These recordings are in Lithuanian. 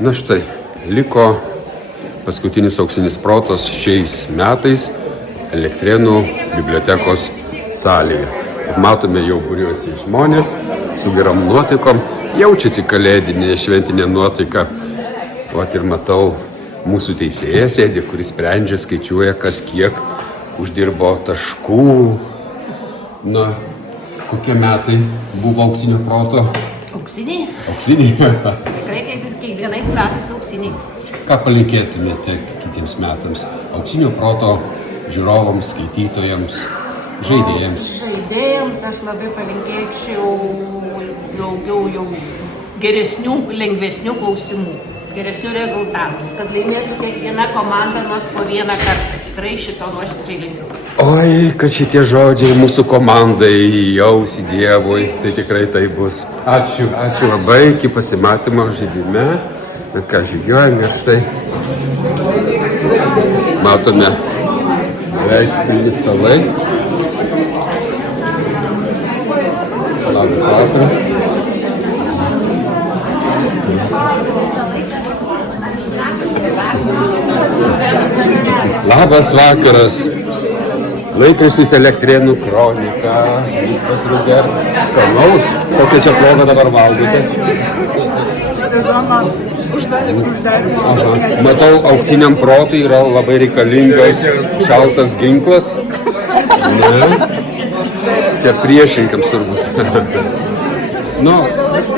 Na štai, liko paskutinis auksinis protas šiais metais Elektrėnų bibliotekos salėje. Kaip matome, jau būriuosi žmonės su gerom nuotaikom, jaučiasi kalėdinė šventinė nuotaika. Vat ir matau, mūsų teisėja sėdi, kuris sprendžia, skaičiuoja, kas kiek uždirbo taškų. Na, kokie metai buvo auksinio proto? Auksiniai? Auksiniai. Tikrai kaip kiekvienais metais auksiniai. Ką palinkėtumėte kitiems metams? Auksinio proto žiūrovams, skaitytojams, žaidėjams. Žaidėjams aš labai palinkėčiau daugiau jau geresnių, lengvesnių klausimų, geresnių rezultatų, kad laimėtų kiekviena komanda nors po vieną kartą. Tikrai šito nuoširdžiai linkiu. Oi, kad šitie žodžiai mūsų komandai jausi Dievui, tai tikrai tai bus. Ačiū labai, iki pasimatymo žaidime. Ir ką žygiuojame ir štai matome beveik pilni stalai. Labas vakaras. Labas vakaras. Laikraštis Elektrėnų kronika. Jūs patriukę skanaus. Kokią čia progą dabar valgote? Sezono uždarimo. Matau, auksiniam protui yra labai reikalingas šaltas ginklas. Ne? Čia priešinkams turbūt. Nu,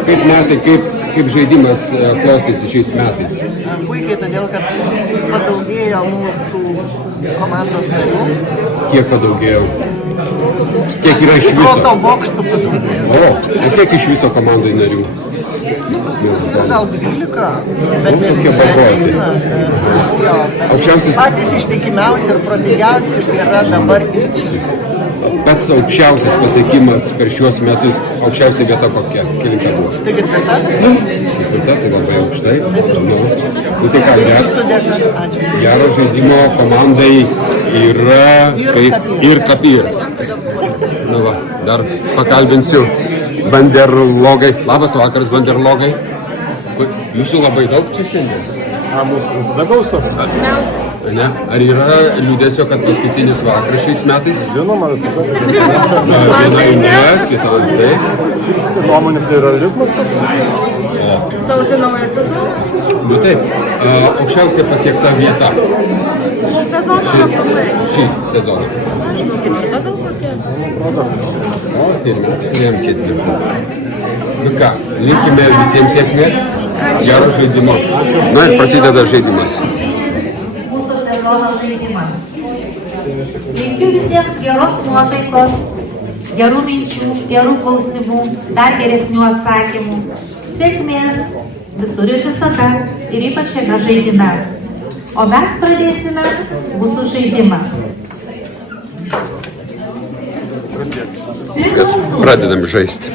kaip metai, kaip žaidimas klostėsi šiais metais? Puikiai, todėl kad padaugėjo mūsų komandos narių. Kiek padaugėjo? Kiek yra iš viso? Proto bokštų padaugėjo. O kiek iš viso komandai narių? Gal 12, bet ne Tokie visi bagoti. ateina. Aukščiausias, Patys ištikimiausi ir protingiausi yra dabar ir čia. pats aukščiausias pasiekimas per šiuos metus, aukščiausia vieta kokia? Kelinta buvo? Tai ketvirta? Ketvirta, tai labai aukštai. Nu tai ką, Jūsų dėka. Ačiū. gero žaidimo komandai yra ir kapir. Nu va, dar pakalbinsiu banderlogai. Labas vakaras, banderlogai. Jūsų labai daug čia šiandien? Mūsų visada gausu. Ne? Ar yra liūdėsio, kad paskutinis vakaras šiais metais? Žinoma, visada. Viena ne, kita taip. Nuomonių pluralizmas pas mus. Sausio naujas sezonas. Nu taip, aukščiausia pasiekta vieta Šį sezoną aplamai. šį sezoną. Ketvirta gal kokia? O, tai ir mes turėjom ketvirtą. Nu ką, linkime visiems sėkmės, gero žaidimo. Na ir prasideda žaidimas. Mūsų sezono žaidimas. Linkiu visiems geros nuotaikos, gerų minčių, gerų klausimų, dar geresnių atsakymų. Sėkmės visur ir visada, ir ypač šiame žaidime. O mes pradėsime mūsų žaidimą. Viskas, pradedam žaisti.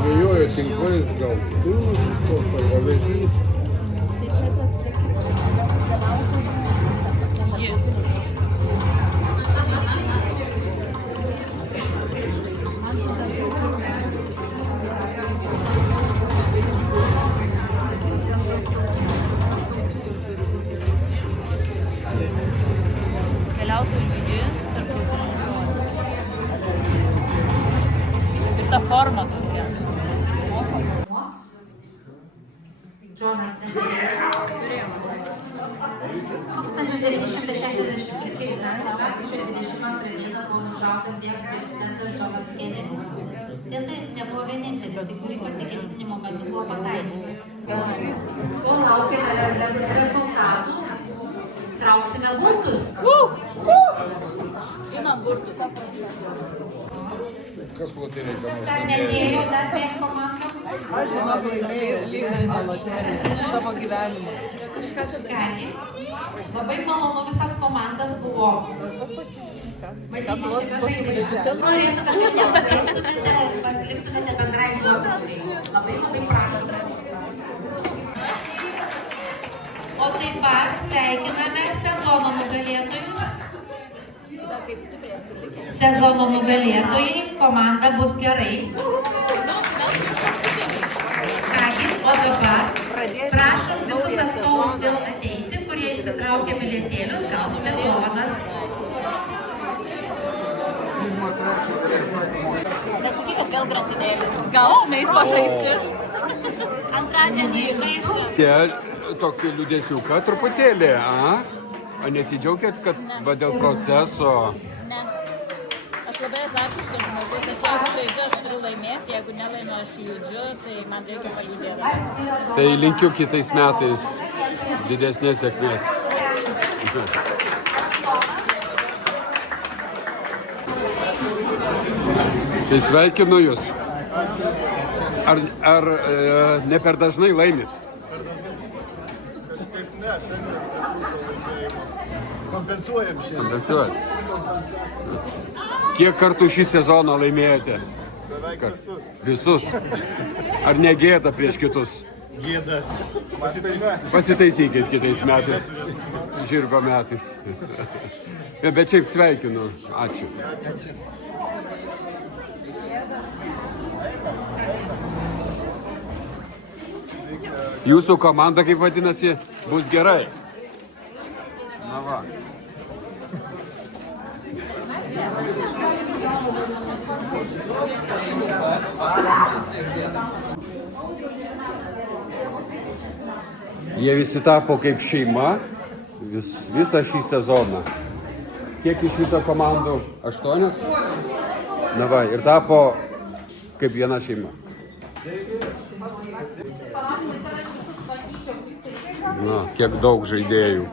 Žvejojo tinklais gal pilnas, o vežlys. Keliausiu į vidų, ir ta forma tokia. Džonas Emeritas 1963 metais lapkričio 22 dieną buvo nušautas JAV prezidentas Džonas Kenedis. Tiesa, jis nebuvo vienintelis, į kurį pasikėsinimo metu buvo pataikyta. Kol laukiame rezultatų, trauksime burtus. Einam burtus. Kas loteriai Kas dar nedėjo dar 5 komandų? Aš žinok, laimėjau lyginimą loteriją savo gyvenimą. Kągi, labai malonu visas komandas buvo matyti šitą žaidimą. Norėtume, kad nepaveiktumėte ir pasiliktumėte bendrai nuomonei. Labai prašome. O taip pat sveikiname sezono nugalėtojus. Sezono nugalėtojai, komanda bus gerai. Kągi, išsitraukia bilietėlius, gaus telefonas. Nesakyk, kad vėl grandinėlė. Gal smeit pažaisti. Antradienį žaisiu. Tokį liūdėsiuką truputėlį, a? O nesidžiaugiat, kad va dėl proceso... Ne. Aš labai azartiškas žmogus, aš jeigu žaidžiu, aš turiu laimėti, jeigu nelaimiu, aš judžiu, tai man reikia paliūdėti. Tai linkiu kitais metais didesnės sėkmės. Tai sveikinu Jūs. Ar ne per dažnai laimit? Kompensuojam šiandien. Kompensuojat. Kiek kartų šį sezoną laimėjote? Beveik visus. Visus. Ar negėda prieš kitus? Gėda. Pasitaisyti. Pasitaisykit kitais metais. Žirgo metais. Bet šiaip sveikinu. Ačiū. Jūsų komanda, kaip vadinasi, bus gerai. Na va. Jie visi tapo kaip šeima visą šį sezoną. Kiek iš viso komandų? 8? Na va, ir tapo kaip viena šeima. Na, kiek daug žaidėjų.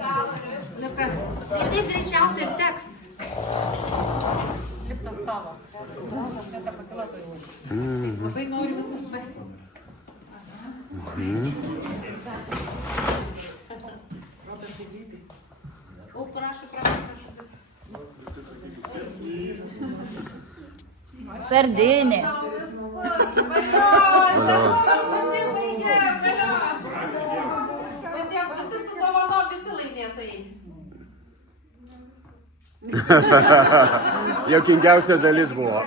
Ir taip greičiausiai ir teks. Liptas tavo. Labai noriu visus vesti. O, prašau. Sardinė. Visi su dovanom, visi laimėtojai. Jokingiausia dalis buvo.